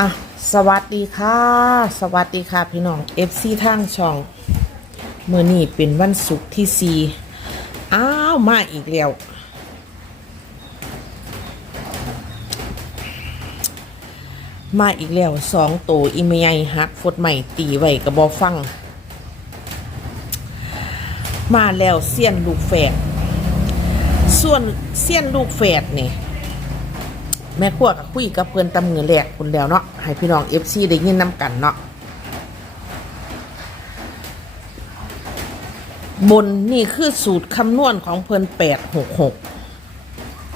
อะสวัสดีค่ะ สวัสดีค่ะพี่น้อง FC ทางช่องเมื่อนี้เป็นวันศุกร์ที่4อ้าวมาอีกแล้วมาอีกแล้วสองตัวอีเมยฮักฟดใหม่ตีไว้กระบอฟัง มาแล้วเสี้ยนลูกแฝดส่วนเสี้ยนลูกแฝดนี่ แม่ขั้วกับคุยกับเพื่อนตำเงินแหลกคุณแล้วเนาะให้พี่น้องเอฟซีได้ยินนำกันเนาะบนนี่คือสูตรคำนวณของเพื่อนแปดหกหก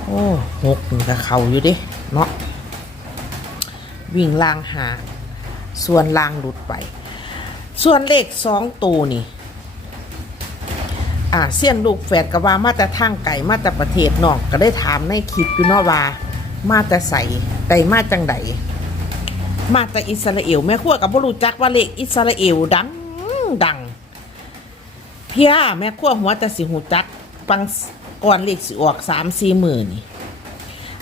โอ้หกนี่ก็เขาอยู่ดิเนาะวิ่งลางหา ส่วนลางหลุดไป ส่วนเลขสองตัวนี่ อ่าเสี้ยนลูกแฝดก็ว่ามาแต่ทางไก่มาแต่ประเทศนอกก็ได้ถามในคลิปอยู่เนาะว่า มาแต่ใส่ไก่มาจังใดมาแต่อิสราเอลแม่ขั้วกับบรูจักว่าเลขอิสราเอลดังดัง เพียแม่ขั้วหัวแต่สิหูจักปังก่อนเลขสิออกสามสี่หมื่นนี่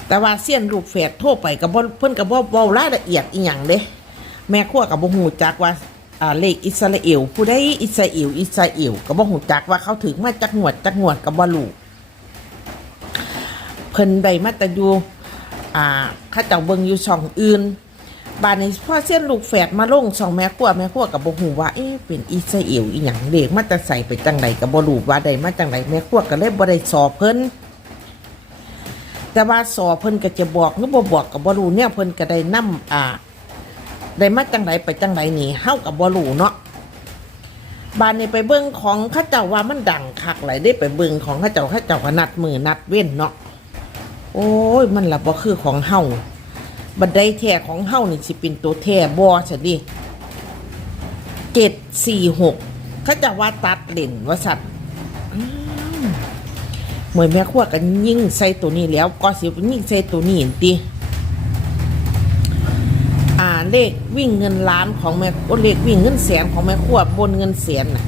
แต่ว่าเสี้ยนลูกแฝดโทรไปกับบ่เพิ่นกับบ่เว้ารายละเอียดอีหยังเด้แม่ขั้วกับบ่ฮู้จักว่าอ่าเลขอิสราเอลผู้ใดอิสราเอลอิสราเอลก็บ่ฮู้จักว่าเขาถึงมาจักงวดจักงวดก็บ่รู้เพิ่นได้มาต่อยู่ อ่าข้าเจ้าเบิ่งอยู่ช่องอื่นบานในพ่อเส้นลูกแฝดมาลงช่องแม่ขั้วแม่ขั้วกับบ่ฮู้ว่าเอ๊ะเป็นอิสราเอลอีหยังเลขมาแต่ใส่ไปจังไดก็บ่รู้ว่าได้มาจังไดแม่ขั้วก็เลยบ่ได้สอบเพิ่นแต่ว่าสอบเพิ่นก็จะบอกหรือบ่บอกก็บ่รู้เนี่ยเพิ่นก็ได้นำอ่าได้มาจังไดไปจังไดนี่เฮากับบ่รู้เนาะบ้านนี้ไปเบิ่งของข้าเจ้าว่ามันดังคักหลายได้ไปเบิ่งของข้าเจ้าข้าเจ้าก็นัดมือนัดเว้นเนาะ โอ้ย มันละบ่คือของเฮาบันไดแท้ของเฮานี่สิเป็นตัวแท้บ่ซะดิเจ็ดสี่หกเขาจะว่าตัดเล่นว่าสัตว์เหมือนแม่ขั้วกันยิ่งใส่ตัวนี้แล้วก็สิยิ่งใส่ตัวนี้เห็นติอ่าเลขวิ่งเงินล้านของแม่โอเลขวิ่งเงินแสนของแม่ขั้วบนเงินแสนน่ะ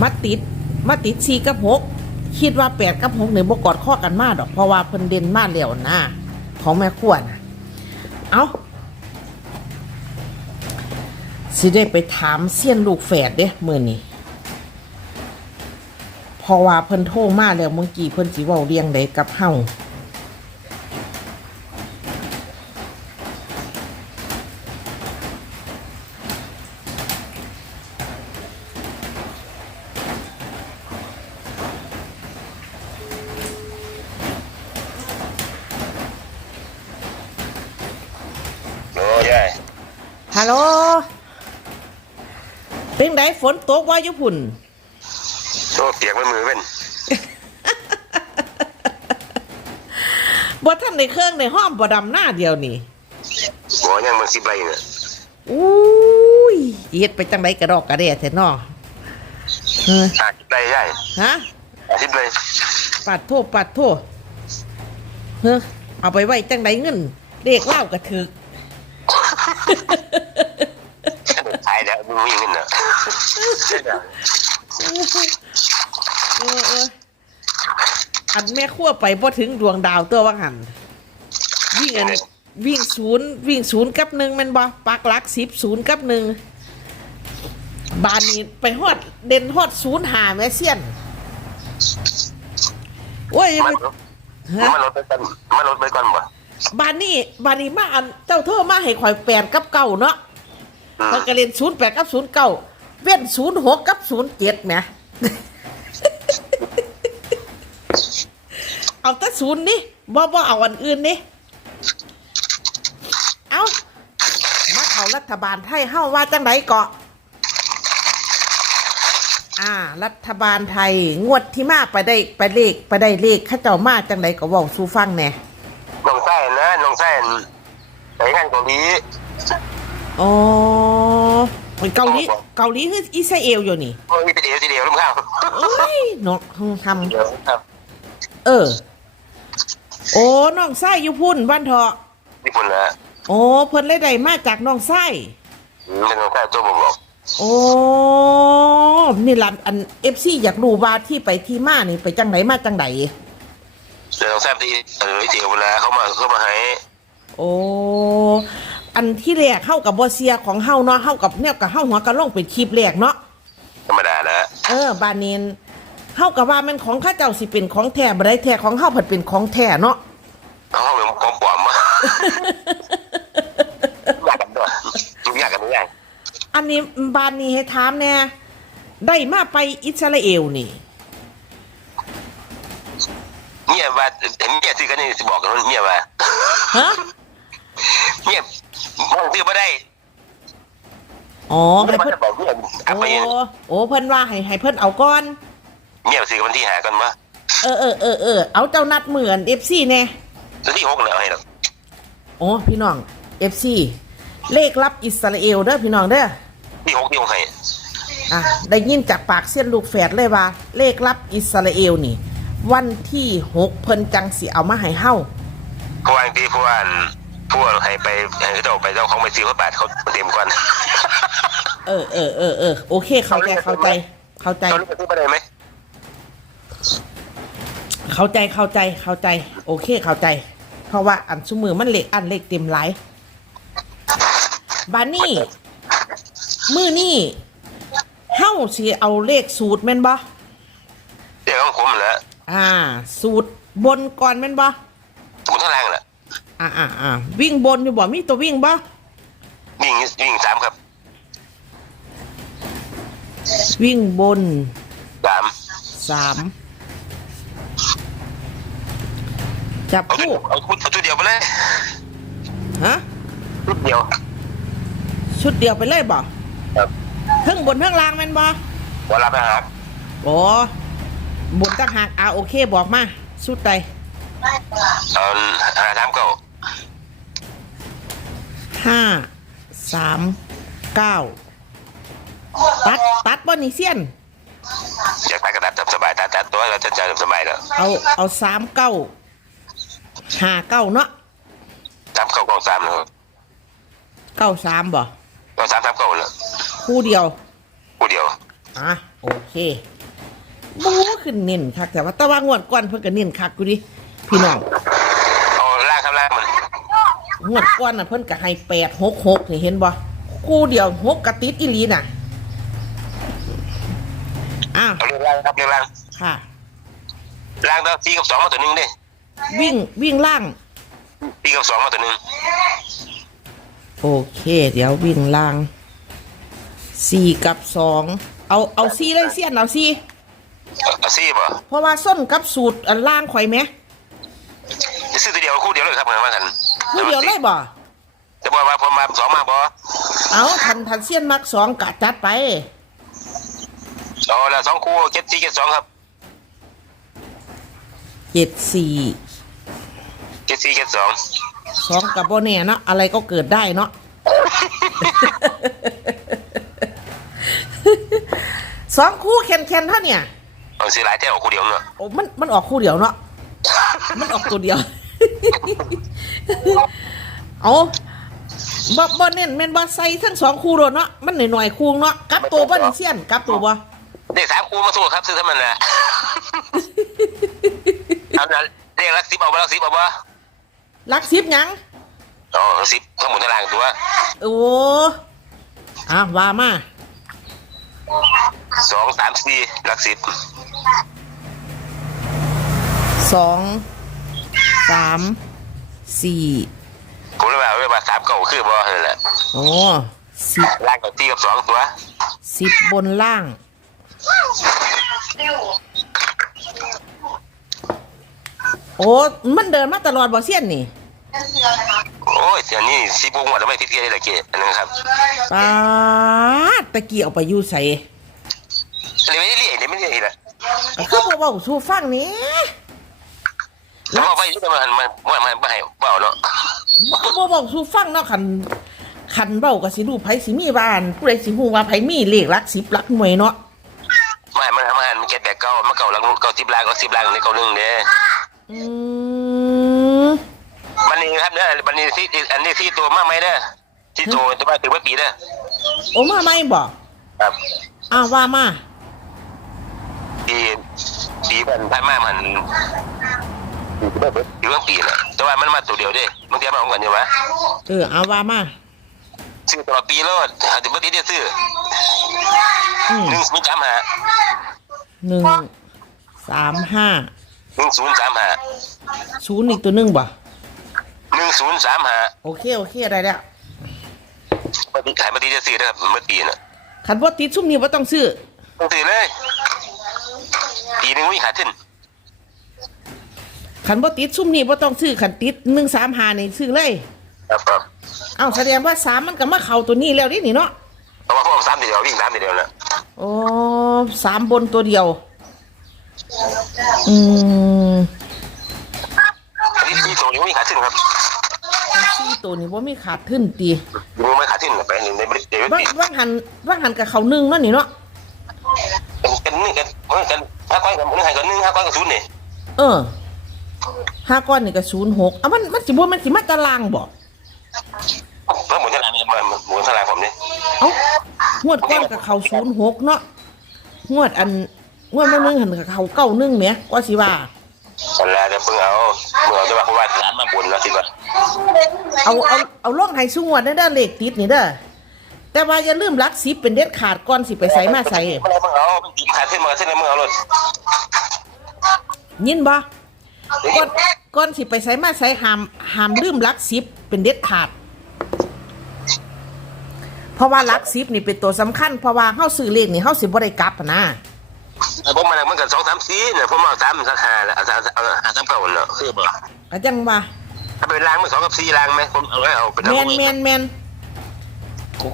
มาติดมาติดสี่กับหก คิดว่าแปดกับหกเนี่ยบกอดข้อกันมากดอก เพราะว่าเพิ่นเด่นมากแล้วนะของแม่ขวน่ะเอาสิได้ไปถามเสี้ยนลูกแฝดเด้มื่อนี้เพราะว่าเพิ่นโทรมาแล้วเมื่อกี้เพิ่นสิเว้าเรียงใดกับเฮาโอ้ยาย ฮัลโหล เป็นไดฝนตกว่าอยู่พุ่นโชคเปียกไม่มือเป็นบ่ท่านในเครื่องในห้อมบ่ดำหน้าเดียวนี่หัวยังมันสิบไรเนี่ยอุ้ยเฮ็ดไปจังไดกระดอกกระเดะแท้น้อเอออาสิบไรยายฮะอาสิบไรปัดโทษปัดโทษเฮ้อเอาไปไว้จังไดเงินเด็กเล่ากระถึก ตายแล้วมึงมีเงินเหรอเออเอออันแม่ขั้วไปพอถึงดวงดาวตัวว่าหันวิ่งอันวิ่งศูนย์วิ่งศูนย์กับหนึ่งแมันบ่ปักหลักสิบศูนย์กับหนึ่งบานนี้ไปฮอดเด่นฮอดศูนย์หาแม่เซียนโอ้ยมันฮะมันลดไปก่อนมันลดไปก่อนบ่ บานนี้บานนี้มาอันเจ้าโทษมาให้ข่อยแปดกับเก้าเนาะอืมมันก็เล่นศูนย์แปดกับศูนย์เก้าเว้นศูนย์หกกับศูนย์เจ็ดแหม เอาแต่ศูนย์นี่บ่บ่เอาอันอื่นนี่เอามาเขารัฐบาลไทยเฮาว่าจังไดเกาะ อ่า รัฐบาลไทยงวดที่มาไปได้ไปเลขไปได้เลขเข้าเจ้ามาจังไดก็เว้าสู่ฟังแหน่ น้องไส้ นะน้องไส้ไปงานเกาหลีอ๋อมันเกาหลีเกาหลีคืออิสราเอลอยู่นี่โอ้ยมีแต่เดียวทีเดียวลูกข้าวเอ้ยเนาะทำเดี๋ยวครับเออ โอ้น้องไส้อยู่พุ่นบ้านเถาะญี่ปุ่นนะโอ้เพิ่นเลยได้มาจากน้องไส้เป็นน้องไส้ตัวบ่บอกโอ้นี่ล่ะอันเอฟซีอยากรู้ว่าที่ไปที่มานี่ไปจังไหนมาจังไหน เดี๋ยวน้องไส้ที่เออเดี๋ยวเวลาเขามาเขามาให้โอ้อันที่แรกเข้ากับบ่เสียของเฮาเนาะเฮากับแนวกับเฮาหัวกะล่องเป็นคลิปแรกเนาะธรรมดานะเออบานเนนเฮากับว่ามันของข้าเจ้าสิเป็นของแท้บ่ได้แท้ของเฮาผัดเป็นของแท้เนาะเอาห้องเป็นของปลอมวะอยากกันด้วยอยากกันด้วยอันนี้บานนี้ให้ถามแน่ได้มาไปอิสราเอลนี่ เมียว่าเห็นเมียซื้อกันนี่สิบอกกันว่าเมียว่าฮะเมียมองซื้อไม่ได้อ๋อไม่ให้ได้เพิ่นบอกเมียอับโอ้ไปยังโอ้เพิ่นว่าให้ให้เพิ่นเอาก่อน เมียซื้อกันวันที่หากันวะเออเออเออเออเอาเจ้านัดเหมือน FC แน่ วันที่หกแล้วให้หรอกโอ้พี่น้อง FC เลขรับอิสราเอลเด้อพี่น้องเด้อที่หกที่หกให้ อะได้ยินจากปากเส้นลูกแฝดเลยว่า เลขรับอิสราเอลนี่ วันที่หกเพิ่นจังสิเอามาให้เฮาเพราะว่าที่พวกอันพวกให้ไปให้เขาเจ้าไปเจ้าของไปซื้อพระบาทเขาเต็มก่อนเออเออเออเออโอเค เข้าใจเข้าใจ เข้าใจเขารู้ไปซื้อไปได้ไหมเข้าใจเข้าใจเข้าใจ โอเคเข้าใจ เพราะว่าอันชุมือมันเลขอันเลขเต็มหลายบานนี่มือนี่เฮาสิเอาเลขสูตรแม่นบ่เรื่องของผมแหละ อ่า สูตรบนก่อนแม่นบ่ผมทั้งแรงแหละอ่าอ่าอ่าวิ่งบนอยู่บ่มีตัววิ่งบ่วิ่งวิ่งสามครับวิ่งบนสามสามจับเอาชุคู่ดเอาชุดเอาชุดเดียวไปเลยฮะชุดเดียว ชุดเดียวไปเลยบ่ครับ เพิ่งบนเพิ่งล่างแม่นบ่วันละไปหาโอ้ บนตั้งหากอ่าโอเคบอกมาสุดใดเอาหาสามเก้าห้าสามเก้าตัดตัดบ่นี่เซียนอยากตัดกระดาษทำสบายตัดตัดตัวเราจะจะทำสบายแล้วเอาเอาสามเก้าห้าเก้าเนาะสามเก้ากองสามเลยเก้าสามบ่กองสามสามเก้าเลยคู่เดียวคู่เดียวอะโอเค บูขึ้นเน้นคักแต่ว่าแตะว่างวดก่อนเพิ่นก็เน้นคักกูดิพี่น้องเอาล่างครับล่างมันงวดก่อนน่ะเพิ่นก็ให้แปดหกหกนี่เห็นบ่คู่เดียวหกกระติดอีหลีน่ะอ้าวเอาเรียงล่างครับเรียงล่างค่ะ ล่างต้องสี่กับสองมาตัวหนึ่งดิวิ่งวิ่งล่างสี่กับสองมาตัวหนึ่งโอเค เดี๋ยววิ่งล่างสี่กับสองเอาเอาสี่เลยเสียนเอาสี่เอาเอาสี่ป่ะเพราะว่าส้นกับสูตรอันล่างข่อยไหมซื้อตัวเดียวคู่เดียวเลยครับเหมือนว่ากันคู่เดียวเลยบ่จะบอกว่าผมมาสองมาบ่เอาทันทันเสียนมักสองกะจัดไปเอาละสองคู่เจ็ดสี่เจ็ดสองครับเจ็ดสี่เจ็ดสี่เจ็ดสองสองกับโบเน่เนาะอะไรก็เกิดได้เนาะสองคู่แคนแคนๆเท่าเนี่ย เอาซื้อหลายแถวคู่เดียวเนาะโอ้มันมันออกคู่เดียวเนาะมันออกตัวเดียว เอาบ่บ่เน้นแม่นบ่ใส่ทั้งสองคู่โดดเนาะมันหน่อยๆคู่เนาะกลับตัวบ่นี่เสียนกลับตัวบ่เด็กสามคู่มาสู้ครับ ซื้อทั้งมันนะเอาละเรียกรักสิบเอาบ่รักสิบเอาบ่ลักซิบหยังอ๋อสิบทั้งหมดทั้งล่างตัวโอ้อะว่ามาสองสามสี่รักสิบ สองสามสี่ผมเลยว่าเรียกว่าสามเก่าคือบ่นั่นแหละโอ้สิบล่างกับสี่กับสองตัวสิบบนล่าง โอ้มันเดินมาตลอดบ่เสียนนี่โอ้ยเสียนี่สิบวงวัดไม่พิเศษเลยละเกศอันนึงครับปาดตะกี้เอาไปอยู่ใส่เลยไม่ได้เรียกเลยไม่ได้เรียกเลย ก็เขาบอกว่าสู้ฟังนี่แล้วเอาไปยุ่งมันมันมันมันไม่ให้เบาเนาะบ่บอกสู้ฟังเนาะคันคันเบ้าก็สิรู้ไผสิมีบ้านผู้ใดสิฮู้ว่าไผมีเลขหลักสิบหลักหน่วยเนาะไม่มันมันมันเก็ตแบกเก่ามันเก่าลังเก่าสิบล้านเก่าสิบล้านในเก่าหนึ่งเด้อืมมันนี่ครับเนี่ยมันนี่ที่อันนี้ที่ตัวมากไหมเด้อที่ตัวตัวมาถึงว่าปีเด้อโอ้มาไหมบ่ครับอ้าวว่ามา ปีปีมันพันมากมันปีเมื่อปีแหละแต่ว่ามันมาตัวเดียวเด้บางทีมันเอากันอยู่วะเออเอาว่ามาซื้อตลอดปีแล้วหาถึงปฏิเดียซื้ออืมหนึ่งศูนย์สามห้าหนึ่งสามห้าหนึ่งศูนย์สามห้าศูนย์อีกตัวหนึ่งบ่หนึ่งศูนย์สามห้าโอเคโอเคได้แล้วปฏิขายปฏิเดียซื้อนะครับเมื่อปีน่ะคันบ่ติดซุ่มนี้บ่ต้องซื้อต้องซื้อเลย ปีหนึ่งวิ่งขาดขึ้นคันบ่ติดซุ่มนี้บ่ต้องซื้อคันติดหนึ่งสามห้านี่ซื้อเลย ครับครับเอ้าแสดงว่าสามมันก็มาเข้าตัวนี้แล้วนี่นี่เนาะเพราะว่าพวกสามเดียววิ่งสามเดียวน่ะโอ้สามบนตัวเดียว อืมอันนี้ที่ตรงนี้วิ่งขาดขึ้นครับคันสี่ตัวนี้บ่มีขาดขึ้นตียิงไม่ขาดขึ้นไปหนึ่งในบริษัทเดียวว่างว่างหันว่างหันกับเขาหนึ่งเนาะนี่เนาะ เป็นกันนี่กันกันห้าก้อนกับหนึ่งห้าก้อนหนึ่งห้าก้อนกับศูนย์นี่เออห้าก้อนนี่ก็ศูนย์หกอะมันมันสิบ่มันสิมาตารางบ่แล้วหมุนเท่าไหร่หมุนเท่าไหร่ผมนี่เอ้างวดก้อนกับเขาศูนย์หกเนาะงวดอันงวดเมื่อนึงหันกับเขาเก้าหนึ่งเนี่ยก็สิว่านั่นแหละเดี๋ยวเพิ่งเอาเมื่อจะว่าเพราะว่าร้านมาบุญแล้วคิดว่าเอาเอาเอาล่องไห้สูงวดเด้อเด้อเลขติดนี่เด้อ แต่ว่าอย่าลืมรักสิบเป็นเด็ดขาดก่อนสิไปใส่มาใส่ไม่ได้เพิ่งเอาเป็นจิ้มขาดขึ้นมาเส้นในเมื่อเอาเลยยินบ่ก่อนก่อนสิไปใส่มาใส่ห้ามห้ามลืมรักสิบเป็นเด็ดขาด เพราะว่ารักสิบนี่เป็นตัวสำคัญเพราะว่าเฮาซื้อเลขนี่เฮาสิบ่ได้กลับอะนะผมมาแล้วมันกันสองสามสี่เนี่ยผมเอาสามสักห้าแล้วเอาเอาหาสามเก้าเนาะคือบ่ก็จังว่าเป็นรางมันสองกับสี่รางไหมผมเอาไว้เอาเป็นแมนแมนแมน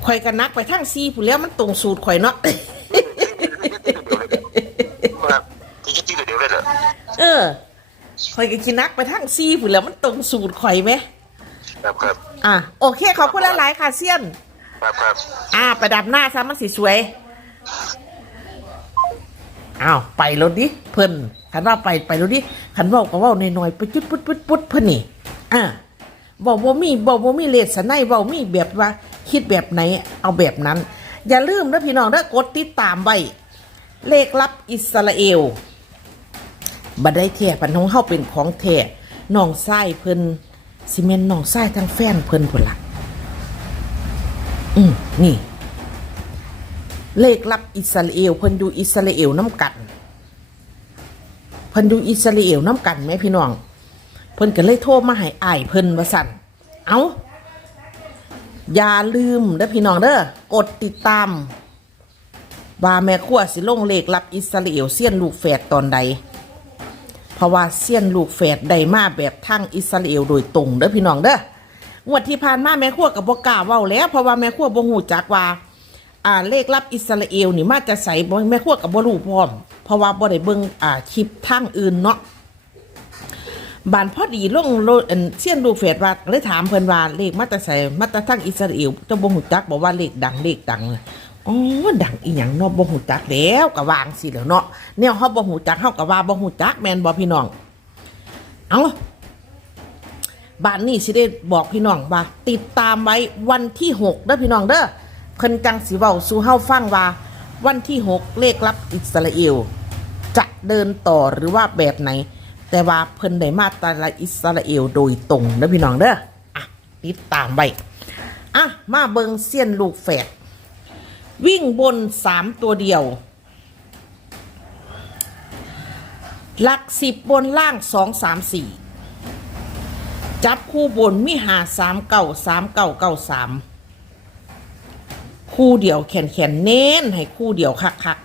ข่อยกันนักไปทั้งซีผู้นแหล้วมันตรงสูตรข่อยเนาะ ที่ที่เดียวเลยเหรอเออข่อยก็กินนักไปทั้งซีผู้นแหล้วมันตรงสูตรข่อยไหม ครับครับอะ โอเค ขอบคุณหลายๆค่ะเซียน ครับครับอ่าประดับหน้าซะมันสิสวย อ้าว ไปรถดิ เพิ่นขันว่าไปไปรถดิขันเว่าก็เว่าหน่อยๆไปจุดปุ๊ดปุ๊ดปุ๊ดเพิ่นนี่ อ่าบอกว่ามีบอกว่ามีเลสไนบอกมีแบบว่า คิดแบบไหนเอาแบบนั้น อย่าลืมนะพี่น้องนะกดติดตามไว้เลขลับอิสราเอลบัดได้แท้พันของเฮาเป็นของแท้น้องไส้เพิ่นซีเมนน้องไส้ทั้งแฟนเพิ่นพุ่นละอืมนี่ เลขลับอิสราเอลเพิ่นอยู่อิสราเอลน้ำกันเพิ่นอยู่อิสราเอลน้ำกันไหมพี่น้องเพิ่นก็เลยโทรมาให้อายเพิ่นว่าสั่นเอา อย่าลืมเด้อพี่น้องเด้อกดติดตาม ว่าแม่ขั้วสิลงเลขลับอิสราเอลเสี้ยนลูกแฝดตอนใด เพราะว่าเสี้ยนลูกแฝดได้มาแบบทางอิสราเอลโดยตรงเด้อพี่น้องเด้องวดที่ผ่านมาแม่ขั้วกับบ่กล้าเว้าแล้วเพราะว่าแม่ขั้วบ่ฮู้จักว่าอ่าเลขลับอิสราเอลนี่มาจะใส่บ่แม่ขั้วกับบ่รู้พร้อม เพราะว่าบ่ได้เบิ่งอ่าคลิปทางอื่นเนาะ บานพอดีลงโลดเสี้ยนลูกแฝดว่าเลยถามเพิ่นว่าเลขมาต่ใส่มาต่ทางอิสราเอลเจ้าบ่ฮู้จักบอกว่าเลขดังเลขดังอ๋อดังอีหยังเนาะบ่ฮู้จักแล้วก็วางสิแล้วเนาะแนวเฮาบ่ฮู้จักเฮาก็ว่าบ่ฮู้จักแม่นบ่พี่น้องเอาบ้านนี้สิได้บอกพี่น้องว่า ติดตามไว้วันที่หกเด้อพี่น้องเด้อเพิ่นจังสิเว้าสู่เฮาฟังว่า วันที่หกเลขลับอิสราเอลจะเดินต่อหรือว่าแบบไหน แต่ว่าเพิ่นได้มาตราอิสราเอลโดยตรงเด้อพี่น้องเด้ออะติดตามไว้อะมาเบิงเซียนลูกแฝดวิ่งบนสามตัวเดียวหลักสิบบนล่างสองสามสี่จับคู่บนมีหาสามเก้าสามเก้าเก้าสามคู่เดียวแขนแขนเน้นให้คู่เดียวคักคัก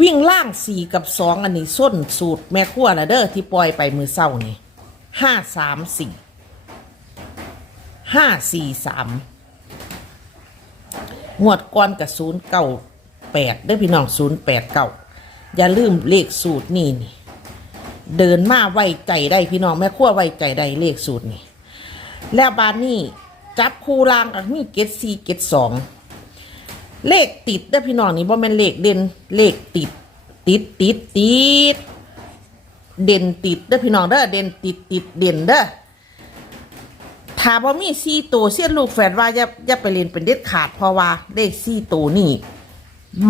วิ่งล่างสี่กับสองอันนี้ส้นสูตรแม่ขั้วนะเด้อที่ปล่อยไปมือเศร้านี่ห้าสามสี่ห้าสี่สามงวดก้อนกับศูนย์เก้าแปดได้พี่น้องศูนย์แปดเก้าอย่าลืมเลขสูตรนี่นี่ เดินมาไว้ใจได้พี่น้องแม่ขั้วไว้ใจได้เลขสูตรนี่แล้วบานนี่จับคู่รางกับมีเกตซีเกตสอง เลขติดเด้อพี่น้องนี่บ่แม่นเลขเด่นเลขติด ติดติดติดเด่นติดเด้อพี่น้องเด้อเด่นติดติดเด่นเด้อถ้าบ่มีซีตัวเสี้ยนลูกแฝดว่าอย่าอย่าไปเรียนเป็นเด็ดขาดเพราะว่าเลขซีตัวนี่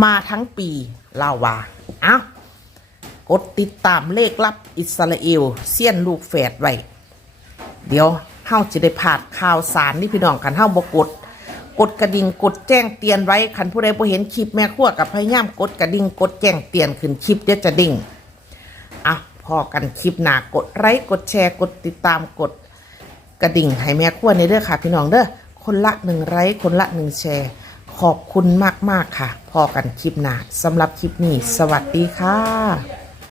มาทั้งปีลาวาเอ้ากดติดตามเลขลับอิสราเอลเซียนลูกแฝดไว้เดี๋ยวเฮาจะได้ผ่านข่าวสารนี่พี่น้องกันเฮาบ่กด กดกระดิ่งกดแจ้งเตือนไว้คันผู้ใดบ่เห็นคลิปแม่ครัวกับพยายามกดกระดิ่งกดแจ้งเตือนขึ้นคลิปเดี๋ยวจะดิ่งอะพอกันคลิปหนากดไลค์กดแชร์กดติดตามกดกระดิ่งให้แม่ครัวในเด้อค่ะ พี่น้องเด้อคนละหนึ่งไลค์คนละหนึ่งแชร์ ขอบคุณมากๆค่ะ พอกันคลิปหนาสำหรับคลิปนี้ สวัสดีค่ะ